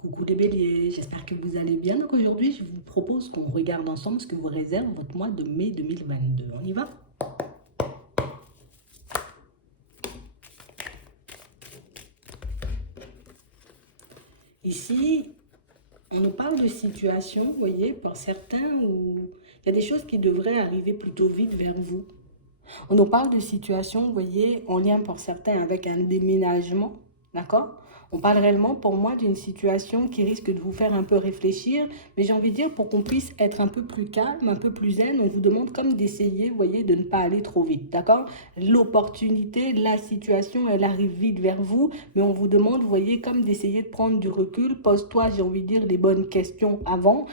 Coucou les béliers, j'espère que vous allez bien. Donc aujourd'hui, je vous propose qu'on regarde ensemble ce que vous réserve votre mois de mai 2022. On y va? Ici, on nous parle de situation, vous voyez, pour certains où il y a des choses qui devraient arriver plutôt vite vers vous. On nous parle de situation, vous voyez, en lien pour certains avec un déménagement, d'accord? On parle réellement pour moi d'une situation qui risque de vous faire un peu réfléchir, mais j'ai envie de dire pour qu'on puisse être un peu plus calme, un peu plus zen, on vous demande comme d'essayer, vous voyez, de ne pas aller trop vite, d'accord? L'opportunité, la situation, elle arrive vite vers vous, mais on vous demande, vous voyez, comme d'essayer de prendre du recul. Pose-toi, j'ai envie de dire, les bonnes questions avant.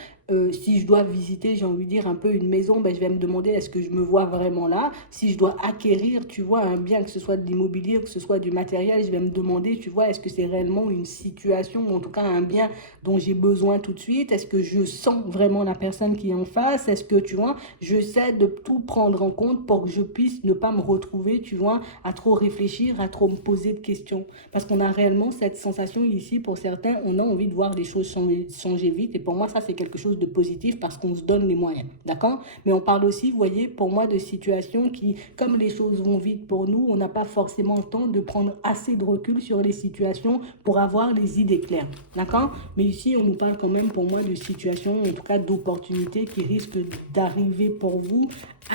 Si je dois visiter, j'ai envie de dire, un peu une maison, ben, je vais me demander est-ce que je me vois vraiment là. Si je dois acquérir, tu vois, un bien, que ce soit de l'immobilier, que ce soit du matériel, je vais me demander, tu vois, est-ce que c'est réellement une situation, ou en tout cas un bien dont j'ai besoin tout de suite. Est-ce que je sens vraiment la personne qui est en face? Est-ce que, tu vois, je sais de tout prendre en compte pour que je puisse ne pas me retrouver, tu vois, à trop réfléchir, à trop me poser de questions. Parce qu'on a réellement cette sensation ici, pour certains, on a envie de voir les choses changer vite. Et pour moi, ça, c'est quelque chose de positif parce qu'on se donne les moyens. D'accord? Mais on parle aussi, vous voyez, pour moi, de situations qui, comme les choses vont vite pour nous, on n'a pas forcément le temps de prendre assez de recul sur les situations pour avoir les idées claires. D'accord? Mais ici, on nous parle quand même, pour moi, de situations, en tout cas d'opportunités qui risquent d'arriver pour vous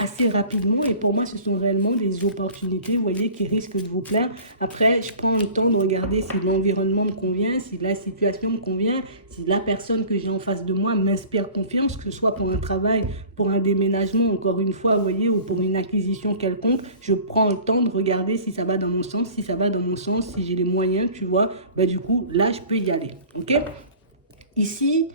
assez rapidement. Et pour moi, ce sont réellement des opportunités, vous voyez, qui risquent de vous plaire. Après, je prends le temps de regarder si l'environnement me convient, si la situation me convient, si la personne que j'ai en face de moi m'inspire confiance, que ce soit pour un travail, pour un déménagement, encore une fois, vous voyez, ou pour une acquisition quelconque. Je prends le temps de regarder si ça va dans mon sens. Si ça va dans mon sens, si j'ai les moyens, tu vois, ben, du coup, là, je peux y aller. OK? Ici,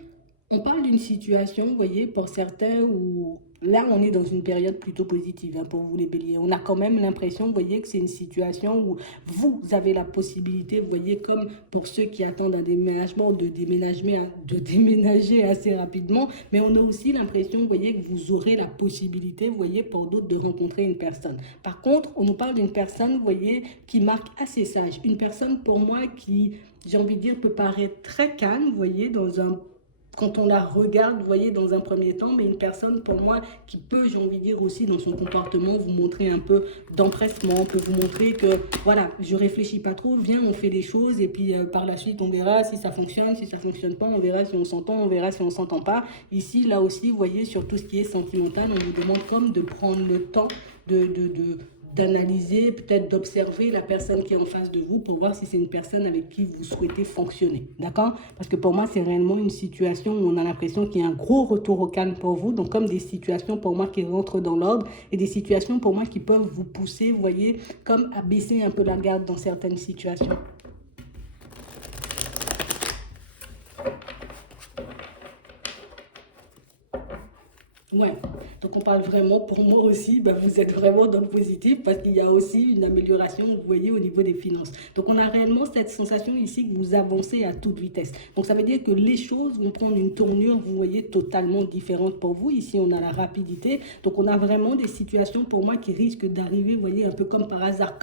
on parle d'une situation, vous voyez, pour certains où là, on est dans une période plutôt positive, hein, pour vous les béliers. On a quand même l'impression, vous voyez, que c'est une situation où vous avez la possibilité, vous voyez, comme pour ceux qui attendent un déménagement, de déménager assez rapidement. Mais on a aussi l'impression, vous voyez, que vous aurez la possibilité, vous voyez, pour d'autres de rencontrer une personne. Par contre, on nous parle d'une personne, vous voyez, qui marque assez sage. Une personne, pour moi, qui, j'ai envie de dire, peut paraître très calme, vous voyez, quand on la regarde, vous voyez, dans un premier temps, mais une personne, pour moi, qui peut, j'ai envie de dire aussi, dans son comportement, vous montrer un peu d'empressement, peut vous montrer que, voilà, je réfléchis pas trop, viens, on fait les choses, et puis par la suite, on verra si ça fonctionne, si ça fonctionne pas, on verra si on s'entend, on verra si on s'entend pas. Ici, là aussi, vous voyez, sur tout ce qui est sentimental, on vous demande comme de prendre le temps d'analyser, peut-être d'observer la personne qui est en face de vous pour voir si c'est une personne avec qui vous souhaitez fonctionner. D'accord? Parce que pour moi, c'est réellement une situation où on a l'impression qu'il y a un gros retour au calme pour vous. Donc, comme des situations pour moi qui rentrent dans l'ordre et des situations pour moi qui peuvent vous pousser, vous voyez, comme à baisser un peu la garde dans certaines situations. Ouais, donc on parle vraiment, pour moi aussi, ben vous êtes vraiment dans le positif parce qu'il y a aussi une amélioration, vous voyez, au niveau des finances. Donc on a réellement cette sensation ici que vous avancez à toute vitesse. Donc ça veut dire que les choses vont prendre une tournure, vous voyez, totalement différente pour vous. Ici, on a la rapidité. Donc on a vraiment des situations pour moi qui risquent d'arriver, vous voyez, un peu comme par hasard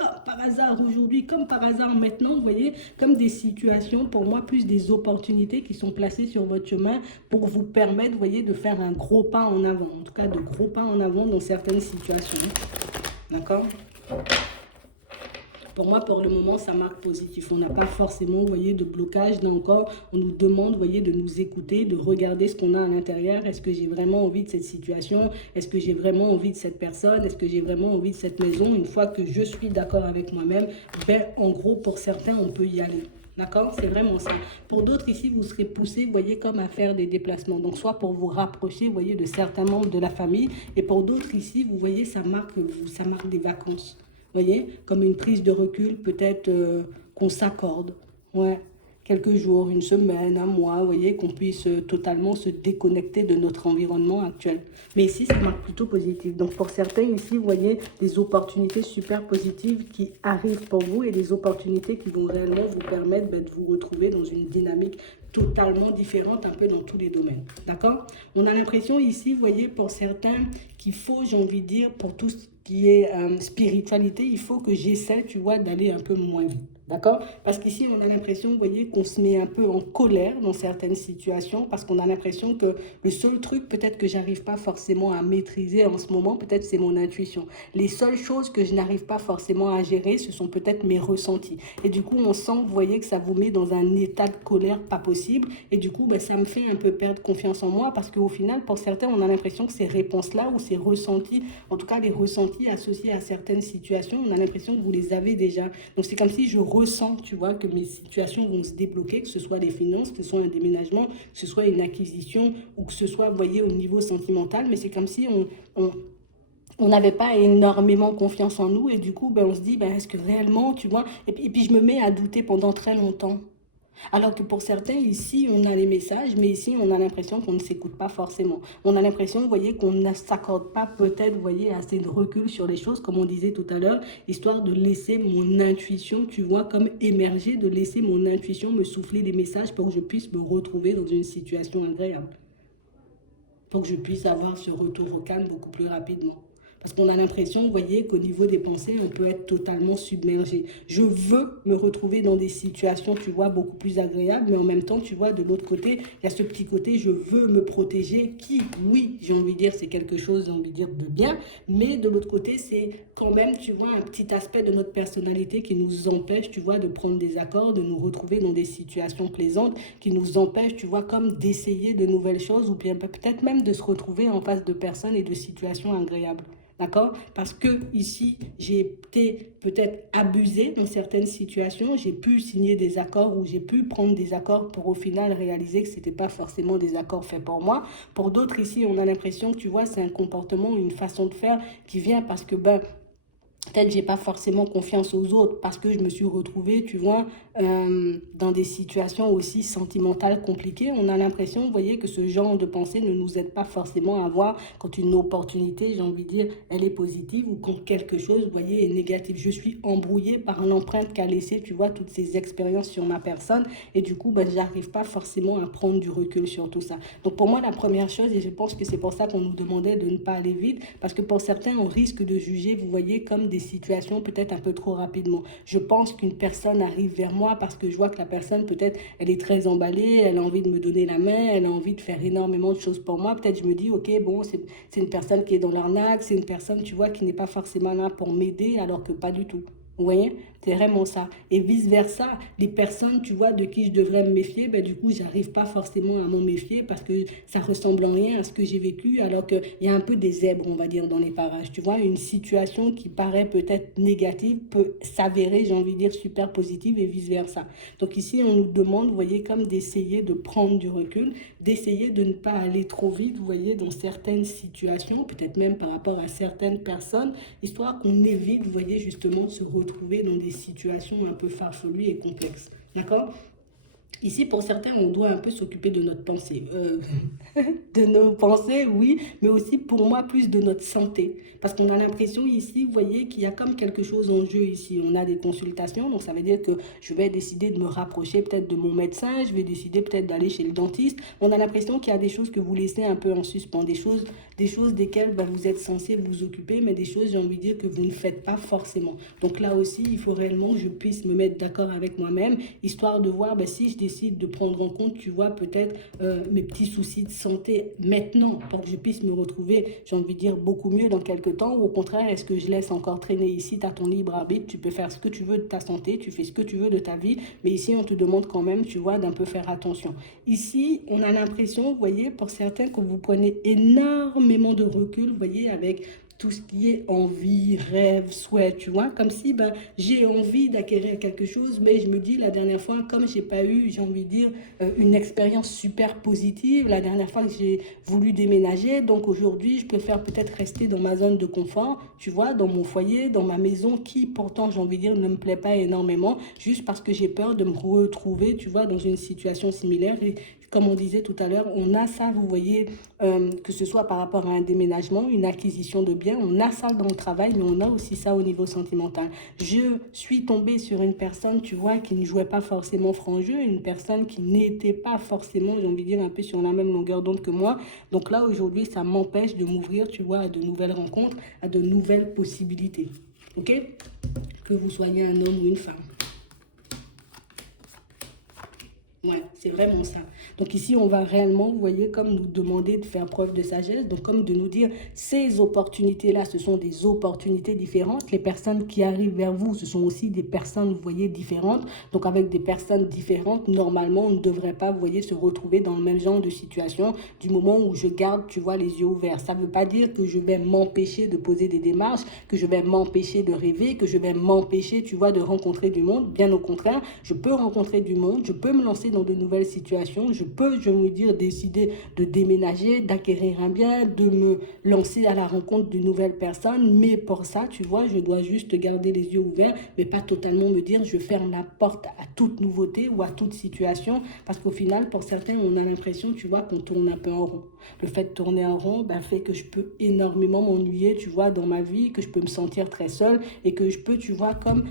aujourd'hui, comme par hasard maintenant, vous voyez, comme des situations pour moi, plus des opportunités qui sont placées sur votre chemin pour vous permettre, vous voyez, de faire un gros pas en avant, en tout cas de gros pas en avant dans certaines situations. D'accord? Pour moi, pour le moment, ça marque positif. On n'a pas forcément, vous voyez, de blocage. Là encore, on nous demande, vous voyez, de nous écouter, de regarder ce qu'on a à l'intérieur. Est-ce que j'ai vraiment envie de cette situation? Est-ce que j'ai vraiment envie de cette personne? Est-ce que j'ai vraiment envie de cette maison? Une fois que je suis d'accord avec moi-même, ben, en gros, pour certains, on peut y aller. D'accord? C'est vraiment ça. Pour d'autres ici, vous serez poussés, vous voyez, comme à faire des déplacements. Donc, soit pour vous rapprocher, vous voyez, de certains membres de la famille. Et pour d'autres ici, vous voyez, ça marque des vacances. Vous voyez, comme une prise de recul, peut-être qu'on s'accorde. Ouais, quelques jours, une semaine, un mois, vous voyez, qu'on puisse totalement se déconnecter de notre environnement actuel. Mais ici, ça marque plutôt positif. Donc pour certains ici, vous voyez, des opportunités super positives qui arrivent pour vous et des opportunités qui vont réellement vous permettre de vous retrouver dans une dynamique totalement différente, un peu dans tous les domaines. D'accord? On a l'impression ici, vous voyez, pour certains, qu'il faut, j'ai envie de dire, pour tout ce qui est spiritualité, il faut que j'essaie, tu vois, d'aller un peu moins vite. D'accord? Parce qu'ici, on a l'impression, vous voyez, qu'on se met un peu en colère dans certaines situations parce qu'on a l'impression que le seul truc peut-être que j'arrive pas forcément à maîtriser en ce moment, peut-être c'est mon intuition. Les seules choses que je n'arrive pas forcément à gérer, ce sont peut-être mes ressentis. Et du coup, on sent, vous voyez, que ça vous met dans un état de colère pas possible. Et du coup, ben, ça me fait un peu perdre confiance en moi parce qu'au final, pour certains, on a l'impression que ces réponses-là ou ces ressentis, en tout cas les ressentis associés à certaines situations, on a l'impression que vous les avez déjà. Donc c'est comme si je ressens, tu vois, que mes situations vont se débloquer, que ce soit les finances, que ce soit un déménagement, que ce soit une acquisition ou que ce soit, vous voyez, au niveau sentimental. Mais c'est comme si on n'avait pas énormément confiance en nous et du coup, ben, on se dit, ben, est-ce que réellement, tu vois, et puis je me mets à douter pendant très longtemps. Alors que pour certains, ici, on a les messages, mais ici, on a l'impression qu'on ne s'écoute pas forcément. On a l'impression, vous voyez, qu'on ne s'accorde pas peut-être, vous voyez, assez de recul sur les choses, comme on disait tout à l'heure, histoire de laisser mon intuition, tu vois, comme émerger, de laisser mon intuition me souffler des messages pour que je puisse me retrouver dans une situation agréable, pour que je puisse avoir ce retour au calme beaucoup plus rapidement. Parce qu'on a l'impression, vous voyez, qu'au niveau des pensées, on peut être totalement submergé. Je veux me retrouver dans des situations, tu vois, beaucoup plus agréables, mais en même temps, tu vois, de l'autre côté, il y a ce petit côté, je veux me protéger, qui, oui, j'ai envie de dire, c'est quelque chose, j'ai envie de dire, de bien, mais de l'autre côté, c'est quand même, tu vois, un petit aspect de notre personnalité qui nous empêche, tu vois, de prendre des accords, de nous retrouver dans des situations plaisantes, qui nous empêche, tu vois, comme d'essayer de nouvelles choses, ou bien peut-être même de se retrouver en face de personnes et de situations agréables. D'accord? Parce que ici, j'ai été peut-être abusée dans certaines situations. J'ai pu signer des accords ou j'ai pu prendre des accords pour au final réaliser que ce n'était pas forcément des accords faits pour moi. Pour d'autres ici, on a l'impression que tu vois, c'est un comportement, une façon de faire qui vient parce que ben, peut-être j'ai pas forcément confiance aux autres parce que je me suis retrouvée, tu vois, dans des situations aussi sentimentales compliquées. On a l'impression, vous voyez, que ce genre de pensée ne nous aide pas forcément à voir quand une opportunité, j'ai envie de dire, elle est positive ou quand quelque chose, vous voyez, est négatif. Je suis embrouillée par l'empreinte qu'a laissé, tu vois, toutes ces expériences sur ma personne et du coup, ben, j'arrive pas forcément à prendre du recul sur tout ça. Donc pour moi, la première chose, et je pense que c'est pour ça qu'on nous demandait de ne pas aller vite, parce que pour certains, on risque de juger, vous voyez, comme des situations peut-être un peu trop rapidement. Je pense qu'une personne arrive vers moi parce que je vois que la personne peut-être elle est très emballée, elle a envie de me donner la main, elle a envie de faire énormément de choses pour moi. Peut-être je me dis ok bon c'est une personne qui est dans l'arnaque, c'est une personne tu vois qui n'est pas forcément là pour m'aider alors que pas du tout. Vous voyez, c'est vraiment ça. Et vice-versa, les personnes, tu vois, de qui je devrais me méfier, ben, du coup, j'arrive pas forcément à m'en méfier parce que ça ressemble en rien à ce que j'ai vécu, alors qu'il y a un peu des zèbres, on va dire, dans les parages. Tu vois, une situation qui paraît peut-être négative peut s'avérer, j'ai envie de dire, super positive et vice-versa. Donc ici, on nous demande, vous voyez, comme d'essayer de prendre du recul, d'essayer de ne pas aller trop vite, vous voyez, dans certaines situations, peut-être même par rapport à certaines personnes, histoire qu'on évite, vous voyez, justement, se retrouver dans des situations un peu farfelues et complexes. D'accord? Ici, pour certains, on doit un peu s'occuper de notre pensée. De nos pensées, oui, mais aussi pour moi, plus de notre santé. Parce qu'on a l'impression ici, vous voyez, qu'il y a comme quelque chose en jeu ici. On a des consultations, donc ça veut dire que je vais décider de me rapprocher peut-être de mon médecin, je vais décider peut-être d'aller chez le dentiste. On a l'impression qu'il y a des choses que vous laissez un peu en suspens, des choses desquelles ben, vous êtes censé vous occuper, mais des choses, j'ai envie de dire, que vous ne faites pas forcément. Donc là aussi, il faut réellement que je puisse me mettre d'accord avec moi-même, histoire de voir ben, si je décide de prendre en compte, tu vois, peut-être mes petits soucis de santé maintenant, pour que je puisse me retrouver, j'ai envie de dire, beaucoup mieux dans quelques temps, ou au contraire, est-ce que je laisse encore traîner ici, tu as ton libre arbitre, tu peux faire ce que tu veux de ta santé, tu fais ce que tu veux de ta vie, mais ici, on te demande quand même, tu vois, d'un peu faire attention. Ici, on a l'impression, vous voyez, pour certains, que vous prenez énormément de recul, vous voyez, avec tout ce qui est envie, rêve, souhait, tu vois, comme si ben, j'ai envie d'acquérir quelque chose, mais je me dis la dernière fois, comme j'ai pas eu, j'ai envie de dire, une expérience super positive, la dernière fois que j'ai voulu déménager, donc aujourd'hui, je préfère peut-être rester dans ma zone de confort, tu vois, dans mon foyer, dans ma maison, qui pourtant, j'ai envie de dire, ne me plaît pas énormément, juste parce que j'ai peur de me retrouver, tu vois, dans une situation similaire. Et comme on disait tout à l'heure, on a ça, vous voyez, que ce soit par rapport à un déménagement, une acquisition de biens, on a ça dans le travail, mais on a aussi ça au niveau sentimental. Je suis tombée sur une personne, tu vois, qui ne jouait pas forcément franc jeu, une personne qui n'était pas forcément, j'ai envie de dire, un peu sur la même longueur d'onde que moi. Donc là, aujourd'hui, ça m'empêche de m'ouvrir, tu vois, à de nouvelles rencontres, à de nouvelles possibilités. OK? Que vous soyez un homme ou une femme. Ouais, c'est vraiment ça. Donc ici, on va réellement, vous voyez, comme nous demander de faire preuve de sagesse, donc comme de nous dire, ces opportunités-là, ce sont des opportunités différentes. Les personnes qui arrivent vers vous, ce sont aussi des personnes, vous voyez, différentes. Donc avec des personnes différentes, normalement, on ne devrait pas, vous voyez, se retrouver dans le même genre de situation du moment où je garde, tu vois, les yeux ouverts. Ça ne veut pas dire que je vais m'empêcher de poser des démarches, que je vais m'empêcher de rêver, que je vais m'empêcher, tu vois, de rencontrer du monde. Bien au contraire, je peux rencontrer du monde, je peux me lancer dans de nouvelles situations, je peux, je veux dire, décider de déménager, d'acquérir un bien, de me lancer à la rencontre de nouvelles personnes, mais pour ça, tu vois, je dois juste garder les yeux ouverts, mais pas totalement me dire, je ferme la porte à toute nouveauté ou à toute situation, parce qu'au final, pour certains, on a l'impression, tu vois, qu'on tourne un peu en rond. Le fait de tourner en rond, ben, fait que je peux énormément m'ennuyer, tu vois, dans ma vie, que je peux me sentir très seule et que je peux, tu vois, comme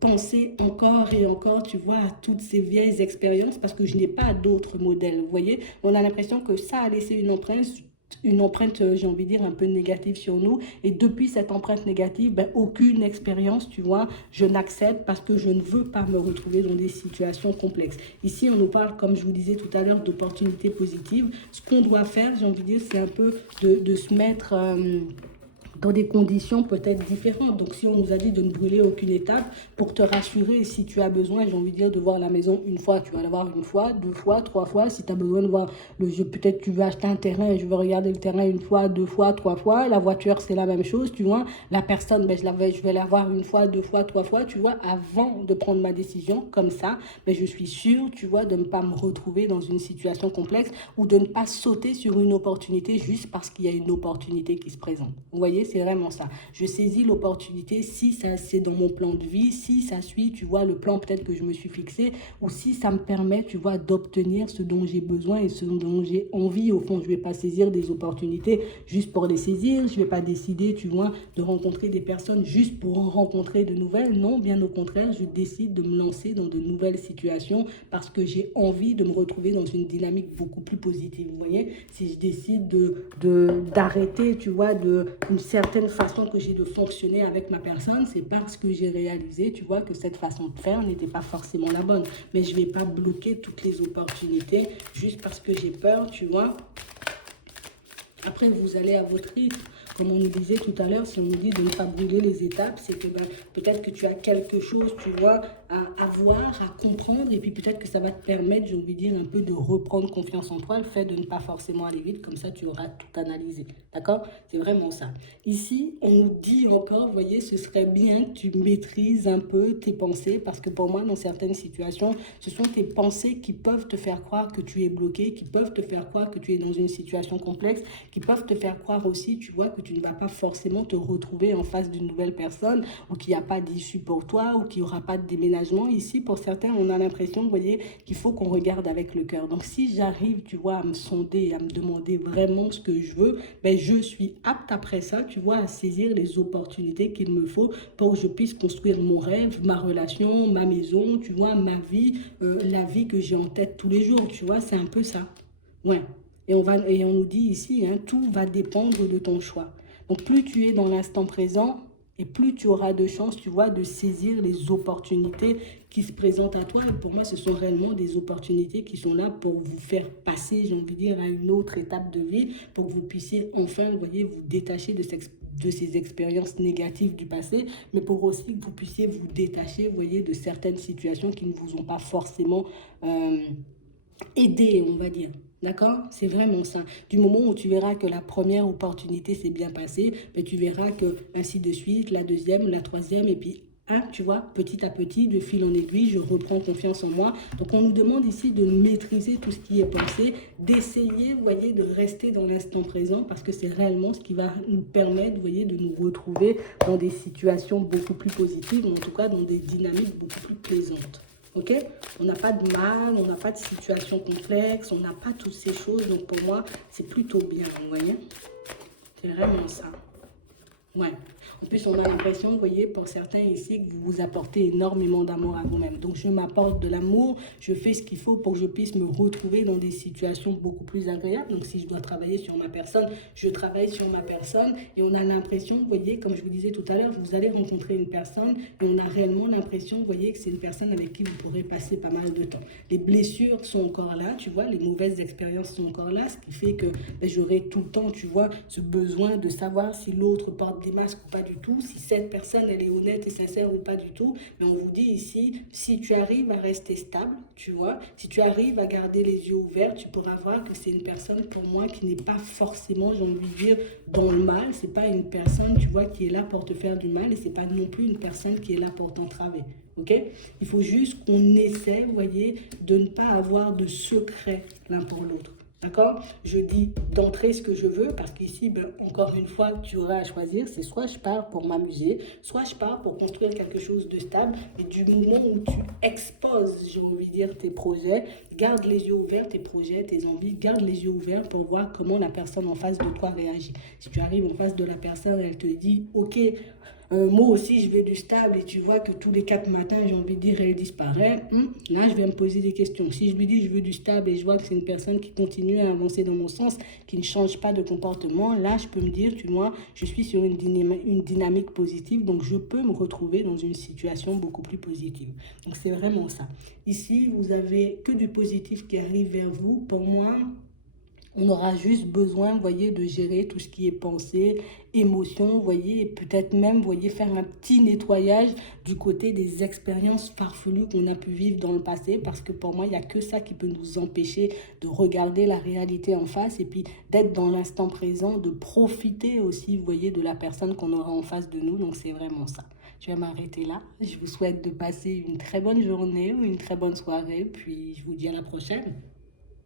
penser encore et encore, tu vois, à toutes ces vieilles expériences parce que je n'ai pas d'autres modèles. Vous voyez, on a l'impression que ça a laissé une empreinte, j'ai envie de dire, un peu négative sur nous. Et depuis cette empreinte négative, ben, aucune expérience, tu vois, je n'accepte parce que je ne veux pas me retrouver dans des situations complexes. Ici, on nous parle, comme je vous disais tout à l'heure, d'opportunités positives. Ce qu'on doit faire, j'ai envie de dire, c'est un peu de se mettre dans des conditions peut-être différentes. Donc, si on nous a dit de ne brûler aucune étape, pour te rassurer, si tu as besoin, j'ai envie de dire, de voir la maison une fois, tu vas la voir une fois, deux fois, trois fois. Si tu as besoin de voir le jeu, peut-être tu veux acheter un terrain et je veux regarder le terrain une fois, deux fois, trois fois. La voiture, c'est la même chose, tu vois. La personne, ben, je vais la voir une fois, deux fois, trois fois, tu vois, avant de prendre ma décision. Comme ça, ben, je suis sûre, tu vois, de ne pas me retrouver dans une situation complexe ou de ne pas sauter sur une opportunité juste parce qu'il y a une opportunité qui se présente. Vous voyez, c'est vraiment ça. Je saisis l'opportunité si ça c'est dans mon plan de vie, si ça suit, tu vois, le plan peut-être que je me suis fixé, ou si ça me permet, tu vois, d'obtenir ce dont j'ai besoin et ce dont j'ai envie. Au fond, je ne vais pas saisir des opportunités juste pour les saisir. Je ne vais pas décider, tu vois, de rencontrer des personnes juste pour en rencontrer de nouvelles. Non, bien au contraire, je décide de me lancer dans de nouvelles situations parce que j'ai envie de me retrouver dans une dynamique beaucoup plus positive. Vous voyez, si je décide d'arrêter, tu vois, une certaine façon que j'ai de fonctionner avec ma personne, c'est parce que j'ai réalisé, tu vois, que cette façon de faire n'était pas forcément la bonne. Mais je ne vais pas bloquer toutes les opportunités juste parce que j'ai peur, tu vois. Après, vous allez à votre rythme. Comme on nous disait tout à l'heure, si on nous dit de ne pas brûler les étapes, c'est que ben, peut-être que tu as quelque chose, tu vois, à voir, à comprendre, et puis peut-être que ça va te permettre, j'ai envie de dire, un peu de reprendre confiance en toi, le fait de ne pas forcément aller vite, comme ça tu auras tout analysé. D'accord? C'est vraiment ça. Ici, on nous dit encore, vous voyez, ce serait bien que tu maîtrises un peu tes pensées, parce que pour moi, dans certaines situations, ce sont tes pensées qui peuvent te faire croire que tu es bloqué, qui peuvent te faire croire que tu es dans une situation complexe, qui peuvent te faire croire aussi, tu vois, que tu ne vas pas forcément te retrouver en face d'une nouvelle personne ou qu'il n'y a pas d'issue pour toi ou qu'il n'y aura pas de déménagement. Ici, pour certains, on a l'impression, vous voyez, qu'il faut qu'on regarde avec le cœur. Donc, si j'arrive, tu vois, à me sonder, à me demander vraiment ce que je veux, ben, je suis apte après ça, tu vois, à saisir les opportunités qu'il me faut pour que je puisse construire mon rêve, ma relation, ma maison, tu vois, ma vie, la vie que j'ai en tête tous les jours, tu vois, c'est un peu ça. Ouais. Et on nous dit ici, hein, tout va dépendre de ton choix. Donc, plus tu es dans l'instant présent, et plus tu auras de chances, tu vois, de saisir les opportunités qui se présentent à toi. Et pour moi, ce sont réellement des opportunités qui sont là pour vous faire passer, j'ai envie de dire, à une autre étape de vie, pour que vous puissiez enfin, vous voyez, vous détacher de ces expériences négatives du passé, mais pour aussi que vous puissiez vous détacher, vous voyez, de certaines situations qui ne vous ont pas forcément aidé, on va dire. D'accord? C'est vraiment ça. Du moment où tu verras que la première opportunité s'est bien passée, ben tu verras que ainsi de suite, la deuxième, la troisième, et puis hein, tu vois, petit à petit, de fil en aiguille, je reprends confiance en moi. Donc, on nous demande ici de maîtriser tout ce qui est pensé, d'essayer, vous voyez, de rester dans l'instant présent parce que c'est réellement ce qui va nous permettre, vous voyez, de nous retrouver dans des situations beaucoup plus positives, en tout cas dans des dynamiques beaucoup plus plaisantes. Ok? On n'a pas de mal, on n'a pas de situation complexe, on n'a pas toutes ces choses. Donc, pour moi, c'est plutôt bien, vous voyez? C'est vraiment ça. Ouais. En plus, on a l'impression, vous voyez, pour certains ici, que vous vous apportez énormément d'amour à vous-même. Donc, je m'apporte de l'amour, je fais ce qu'il faut pour que je puisse me retrouver dans des situations beaucoup plus agréables. Donc, si je dois travailler sur ma personne, je travaille sur ma personne. Et on a l'impression, vous voyez, comme je vous disais tout à l'heure, vous allez rencontrer une personne et on a réellement l'impression, vous voyez, que c'est une personne avec qui vous pourrez passer pas mal de temps. Les blessures sont encore là, tu vois, les mauvaises expériences sont encore là, ce qui fait que ben, j'aurai tout le temps, tu vois, ce besoin de savoir si l'autre porte des masques ou pas du tout, si cette personne elle est honnête et sincère ou pas du tout. Mais on vous dit ici, si tu arrives à rester stable, tu vois, si tu arrives à garder les yeux ouverts, tu pourras voir que c'est une personne pour moi qui n'est pas forcément, j'ai envie de dire, dans le mal. C'est pas une personne, tu vois, qui est là pour te faire du mal et c'est pas non plus une personne qui est là pour t'entraver. Ok? Il faut juste qu'on essaie, vous voyez, de ne pas avoir de secret l'un pour l'autre. D'accord? Je dis d'entrer ce que je veux parce qu'ici, ben, encore une fois, tu auras à choisir. C'est soit je pars pour m'amuser, soit je pars pour construire quelque chose de stable. Et du moment où tu exposes, j'ai envie de dire, tes projets, garde les yeux ouverts, tes projets, tes envies, garde les yeux ouverts pour voir comment la personne en face de toi réagit. Si tu arrives en face de la personne, elle te dit, OK, moi aussi je veux du stable et tu vois que tous les 4 matins, j'ai envie de dire, elle disparaît. Là, je vais me poser des questions. Si je lui dis je veux du stable et je vois que c'est une personne qui continue à avancer dans mon sens, qui ne change pas de comportement, là, je peux me dire, tu vois, je suis sur une dynamique positive, donc je peux me retrouver dans une situation beaucoup plus positive. Donc, c'est vraiment ça. Ici, vous avez que du positif qui arrive vers vous. Pour moi, on aura juste besoin, vous voyez, de gérer tout ce qui est pensée, émotion, vous voyez, et peut-être même, vous voyez, faire un petit nettoyage du côté des expériences farfelues qu'on a pu vivre dans le passé, parce que pour moi, il n'y a que ça qui peut nous empêcher de regarder la réalité en face et puis d'être dans l'instant présent, de profiter aussi, vous voyez, de la personne qu'on aura en face de nous. Donc, c'est vraiment ça. Je vais m'arrêter là. Je vous souhaite de passer une très bonne journée ou une très bonne soirée, puis je vous dis à la prochaine.